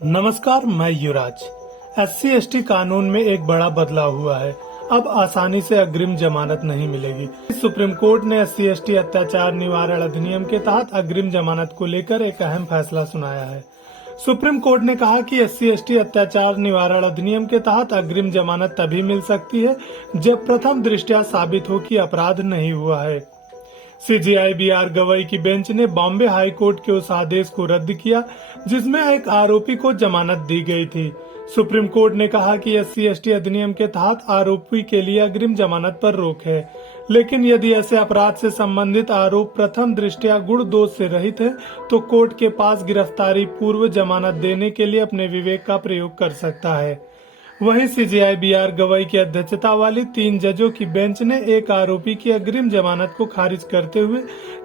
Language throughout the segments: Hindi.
नमस्कार, मैं युवराज। SC/ST कानून में एक बड़ा बदलाव हुआ है। अब आसानी से अग्रिम जमानत नहीं मिलेगी। सुप्रीम कोर्ट ने SC/ST अत्याचार निवारण अधिनियम के तहत अग्रिम जमानत को लेकर एक अहम फैसला सुनाया है। सुप्रीम कोर्ट ने कहा कि SC/ST अत्याचार निवारण अधिनियम के तहत अग्रिम जमानत तभी मिल सकती है जब प्रथम दृष्टया साबित हो कि अपराध नहीं हुआ है। CJI BR गवई की बेंच ने बॉम्बे हाई कोर्ट के उस आदेश को रद्द किया जिसमें एक आरोपी को जमानत दी गई थी। सुप्रीम कोर्ट ने कहा कि SC/ST अधिनियम के तहत आरोपी के लिए अग्रिम जमानत पर रोक है, लेकिन यदि ऐसे अपराध से संबंधित आरोप प्रथम दृष्टया गुण दोष से रहित है तो कोर्ट के पास गिरफ्तारी पूर्व जमानत देने के लिए अपने विवेक का प्रयोग कर सकता है। वहीं CJI BR गवई की अध्यक्षता वाली 3 जजों की बेंच ने एक आरोपी की अग्रिम जमानत को खारिज करते हुए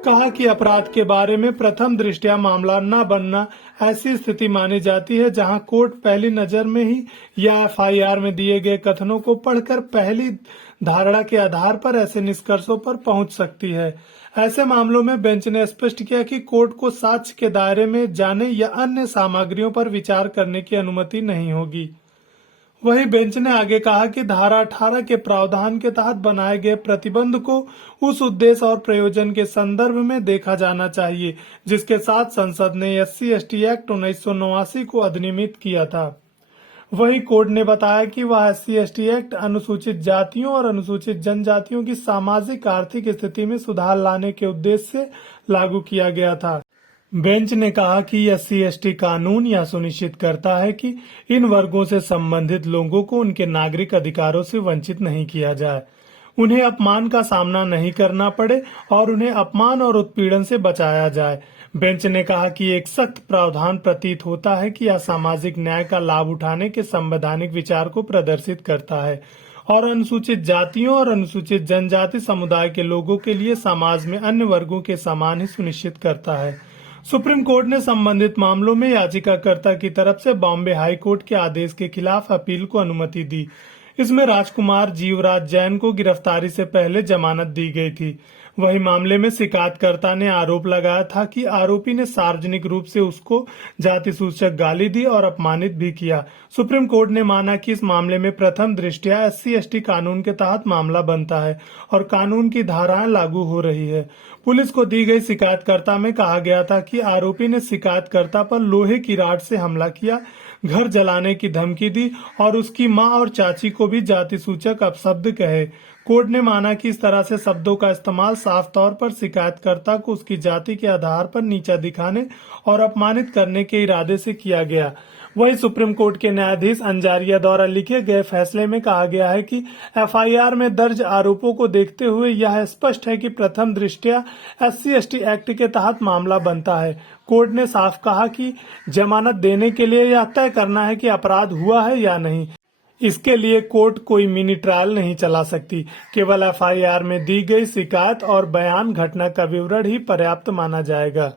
कहा कि अपराध के बारे में प्रथम दृष्टया मामला न बनना ऐसी स्थिति मानी जाती है जहां कोर्ट पहली नजर में ही या FIR में दिए गए कथनों को पढ़कर पहली धारणा के आधार पर ऐसे निष्कर्षों पर पहुंच सकती है। ऐसे मामलों में बेंच ने स्पष्ट किया कि कोर्ट को साक्ष्य के दायरे में जाने या अन्य सामग्रियों पर विचार करने की अनुमति नहीं होगी। वहीं बेंच ने आगे कहा कि धारा 18 के प्रावधान के तहत बनाए गए प्रतिबंध को उस उद्देश्य और प्रयोजन के संदर्भ में देखा जाना चाहिए जिसके साथ संसद ने SC/ST एक्ट 1989 को अधिनियमित किया था। वहीं कोर्ट ने बताया कि वह SC/ST एक्ट अनुसूचित जातियों और अनुसूचित जनजातियों की सामाजिक आर्थिक स्थिति में सुधार लाने के उद्देश्य से लागू किया गया था। बेंच ने कहा कि SC/ST कानून यह सुनिश्चित करता है कि इन वर्गों से संबंधित लोगों को उनके नागरिक अधिकारों से वंचित नहीं किया जाए, उन्हें अपमान का सामना नहीं करना पड़े और उन्हें अपमान और उत्पीड़न से बचाया जाए। बेंच ने कहा कि एक सख्त प्रावधान प्रतीत होता है कि यह सामाजिक न्याय का लाभ उठाने के संवैधानिक विचार को प्रदर्शित करता है और अनुसूचित जातियों और अनुसूचित जनजाति समुदाय के लोगों के लिए समाज में अन्य वर्गों के समान ही सुनिश्चित करता है। सुप्रीम कोर्ट ने संबंधित मामलों में याचिकाकर्ता की तरफ से बॉम्बे हाई कोर्ट के आदेश के खिलाफ अपील को अनुमति दी। इसमें राजकुमार जीवराज जैन को गिरफ्तारी से पहले जमानत दी गई थी। वही मामले में शिकायतकर्ता ने आरोप लगाया था कि आरोपी ने सार्वजनिक रूप से उसको जाति सूचक गाली दी और अपमानित भी किया। सुप्रीम कोर्ट ने माना कि इस मामले में प्रथम दृष्टया SC/ST कानून के तहत मामला बनता है और कानून की धाराएं लागू हो रही है। पुलिस को दी गई शिकायतकर्ता में कहा गया था कि आरोपी ने शिकायतकर्ता पर लोहे की राड से हमला किया, घर जलाने की धमकी दी और उसकी मां और चाची को भी जाति सूचक अपशब्द कहे। कोर्ट ने माना कि इस तरह से शब्दों का इस्तेमाल साफ तौर पर शिकायतकर्ता को उसकी जाति के आधार पर नीचा दिखाने और अपमानित करने के इरादे से किया गया। वहीं सुप्रीम कोर्ट के न्यायाधीश अंजारिया द्वारा लिखे गए फैसले में कहा गया है कि FIR में दर्ज आरोपों को देखते हुए यह स्पष्ट है कि प्रथम दृष्टया SC/ST एक्ट के तहत मामला बनता है। कोर्ट ने साफ कहा कि जमानत देने के लिए यह तय करना है कि अपराध हुआ है या नहीं। इसके लिए कोर्ट कोई मिनी ट्रायल नहीं चला सकती। केवल FIR में दी गई शिकायत और बयान घटना का विवरण ही पर्याप्त माना जाएगा।